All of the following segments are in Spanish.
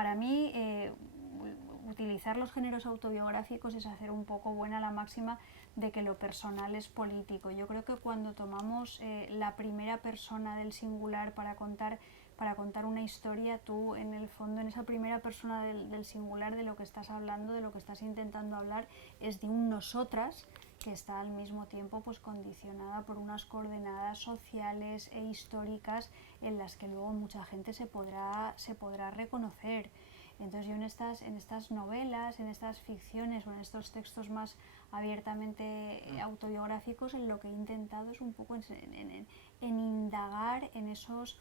Para mí, utilizar los géneros autobiográficos es hacer un poco buena la máxima de que lo personal es político. Yo creo que cuando tomamos la primera persona del singular para contar una historia, tú en el fondo, en esa primera persona del singular, de lo que estás hablando, de lo que estás intentando hablar, es de un nosotras que está al mismo tiempo pues condicionada por unas coordenadas sociales e históricas en las que luego mucha gente se podrá reconocer. Entonces yo en estas novelas, en estas ficciones o en estos textos más abiertamente autobiográficos, en lo que he intentado es un poco en indagar en esos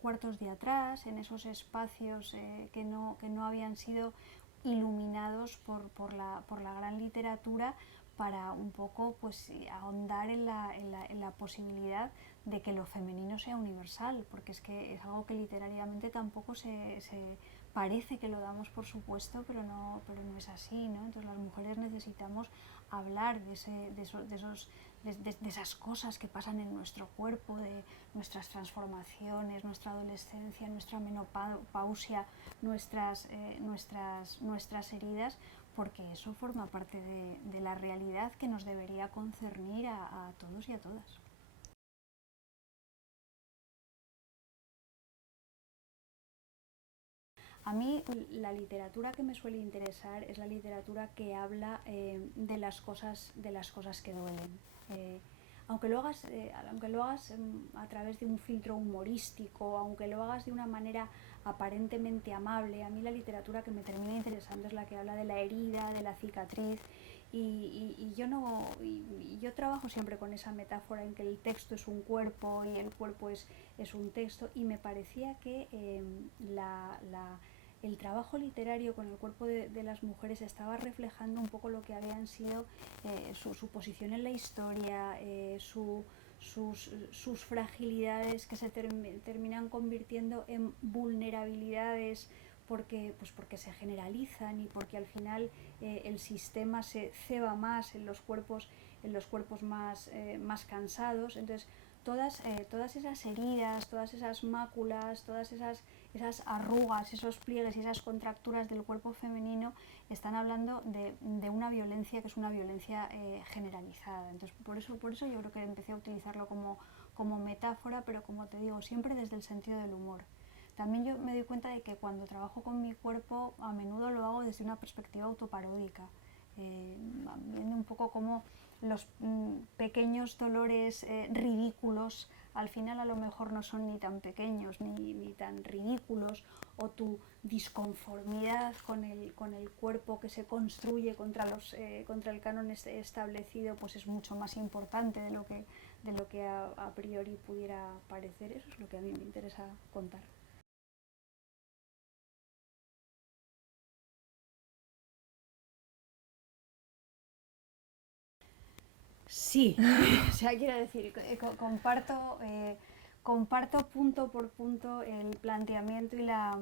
cuartos de atrás, en esos espacios que no habían sido iluminados por la gran literatura, para un poco pues ahondar en la posibilidad de que lo femenino sea universal, porque es que es algo que literariamente tampoco se parece que lo damos por supuesto, pero no es así, ¿no? Entonces las mujeres necesitamos hablar de esas cosas que pasan en nuestro cuerpo, de nuestras transformaciones, nuestra adolescencia, nuestra menopausia, nuestras heridas, porque eso forma parte de la realidad que nos debería concernir a todos y a todas. A mí la literatura que me suele interesar es la literatura que habla de las cosas que duelen. Aunque lo hagas a través de un filtro humorístico, aunque lo hagas de una manera aparentemente amable, a mí la literatura que me termina interesando es la que habla de la herida, de la cicatriz. Yo trabajo siempre con esa metáfora en que el texto es un cuerpo y el cuerpo es un texto, y me parecía que el trabajo literario con el cuerpo de las mujeres estaba reflejando un poco lo que habían sido su posición en la historia, sus fragilidades, que se terminan convirtiendo en vulnerabilidades porque se generalizan y porque al final el sistema se ceba más en los cuerpos más cansados. Entonces todas esas heridas, todas esas máculas, todas esas arrugas, esos pliegues y esas contracturas del cuerpo femenino están hablando de una violencia que es una violencia generalizada. Entonces por eso yo creo que empecé a utilizarlo como metáfora, pero como te digo, siempre desde el sentido del humor. También yo me doy cuenta de que cuando trabajo con mi cuerpo a menudo lo hago desde una perspectiva autoparódica, viendo un poco cómo los pequeños dolores ridículos al final a lo mejor no son ni tan pequeños ni tan ridículos, o tu disconformidad con el cuerpo que se construye contra el canon establecido pues es mucho más importante de lo que a priori pudiera parecer. Eso es lo que a mí me interesa contar. Sí, o sea, quiero decir, comparto punto por punto el planteamiento y la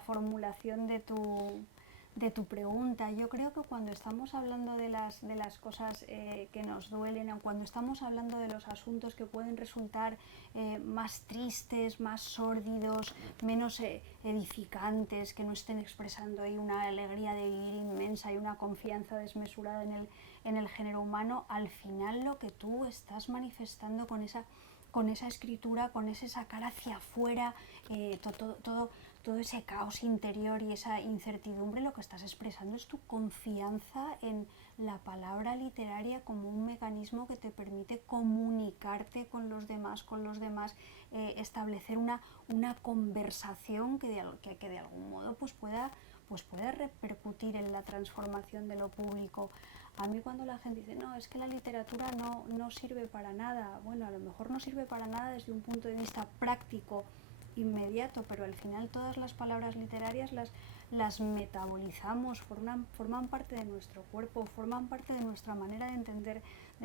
formulación de tu pregunta. Yo creo que cuando estamos hablando de las cosas que nos duelen, o cuando estamos hablando de los asuntos que pueden resultar más tristes, más sórdidos, menos edificantes, que no estén expresando ahí una alegría de vivir inmensa y una confianza desmesurada en el género humano, al final lo que tú estás manifestando con esa escritura, con ese sacar hacia afuera todo ese caos interior y esa incertidumbre, lo que estás expresando es tu confianza en la palabra literaria como un mecanismo que te permite comunicarte con los demás, establecer una conversación que de algún modo pues pueda repercutir en la transformación de lo público. A mí cuando la gente dice, no, es que la literatura no sirve para nada, bueno, a lo mejor no sirve para nada desde un punto de vista práctico, inmediato, pero al final todas las palabras literarias las metabolizamos, forman parte de nuestro cuerpo, forman parte de nuestra manera de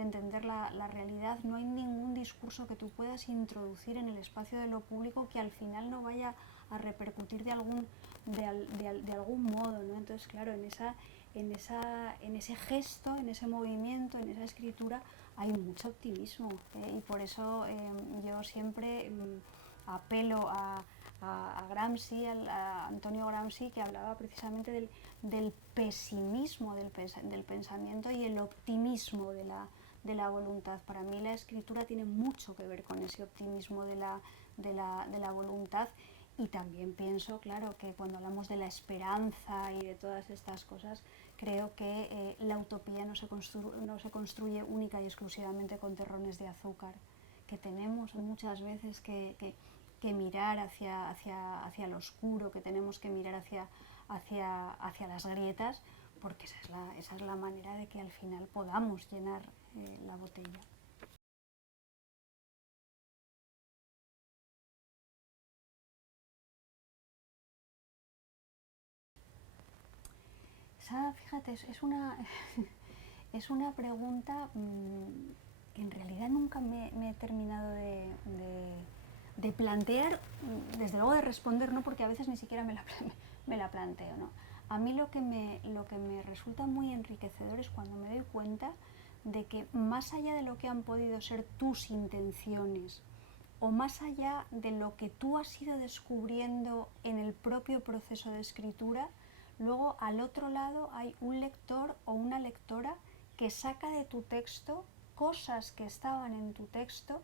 entender la realidad. No hay ningún discurso que tú puedas introducir en el espacio de lo público que al final no vaya a repercutir de algún modo, ¿no? Entonces, claro, en ese gesto, en ese movimiento, en esa escritura hay mucho optimismo, y por eso yo siempre apelo a Gramsci, a Antonio Gramsci, que hablaba precisamente del pesimismo del pensamiento y el optimismo de la voluntad. Para mí la escritura tiene mucho que ver con ese optimismo de la voluntad. Y también pienso, claro, que cuando hablamos de la esperanza y de todas estas cosas, creo que la utopía no se construye única y exclusivamente con terrones de azúcar, que tenemos muchas veces que mirar hacia lo oscuro, que tenemos que mirar hacia las grietas, porque esa es la manera de que al final podamos llenar la botella. Fíjate, es una pregunta que en realidad nunca me he terminado de plantear, desde luego de responder, no, porque a veces ni siquiera me la planteo, ¿no? A mí lo que me resulta muy enriquecedor es cuando me doy cuenta de que más allá de lo que han podido ser tus intenciones o más allá de lo que tú has ido descubriendo en el propio proceso de escritura, luego al otro lado hay un lector o una lectora que saca de tu texto cosas que estaban en tu texto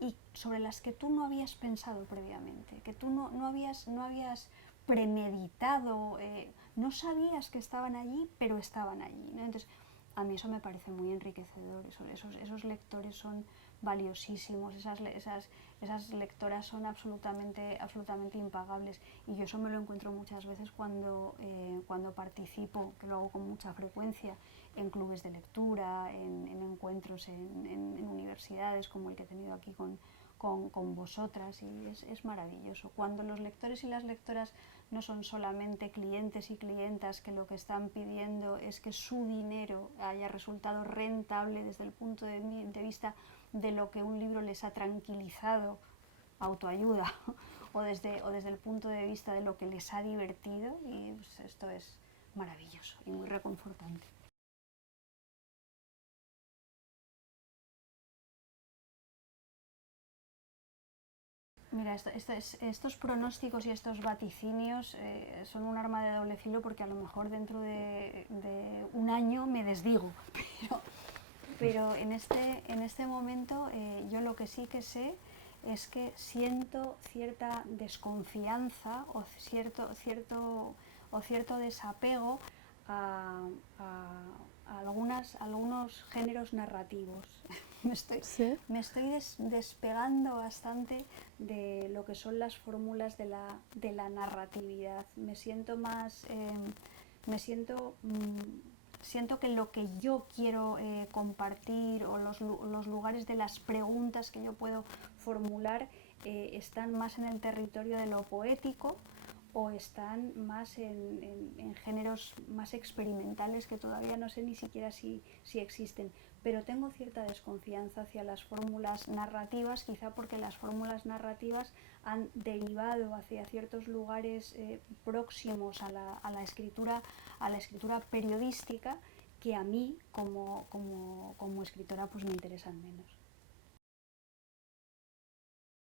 y sobre las que tú no habías pensado previamente, que tú no habías premeditado, no sabías que estaban allí, pero estaban allí, ¿no? Entonces, a mí eso me parece muy enriquecedor, esos lectores son valiosísimos, esas lectoras son absolutamente impagables, y yo eso me lo encuentro muchas veces cuando participo, que lo hago con mucha frecuencia, en clubes de lectura, en encuentros en universidades como el que he tenido aquí con vosotras, y es maravilloso cuando los lectores y las lectoras no son solamente clientes y clientas que lo que están pidiendo es que su dinero haya resultado rentable desde el punto de vista de lo que un libro les ha tranquilizado, autoayuda, o desde el punto de vista de lo que les ha divertido, y pues esto es maravilloso y muy reconfortante. Mira, estos pronósticos y estos vaticinios son un arma de doble filo, porque a lo mejor dentro de un año me desdigo, pero en este momento yo lo que sí que sé es que siento cierta desconfianza o cierto desapego a, a algunos géneros narrativos. Sí. Me estoy despegando bastante de lo que son las fórmulas de la narratividad. Me siento más, me siento, siento que lo que yo quiero compartir, o los lugares de las preguntas que yo puedo formular, están más en el territorio de lo poético, o están más en géneros más experimentales que todavía no sé ni siquiera si existen. Pero tengo cierta desconfianza hacia las fórmulas narrativas, quizá porque las fórmulas narrativas han derivado hacia ciertos lugares próximos a la escritura periodística, que a mí como escritora pues me interesan menos.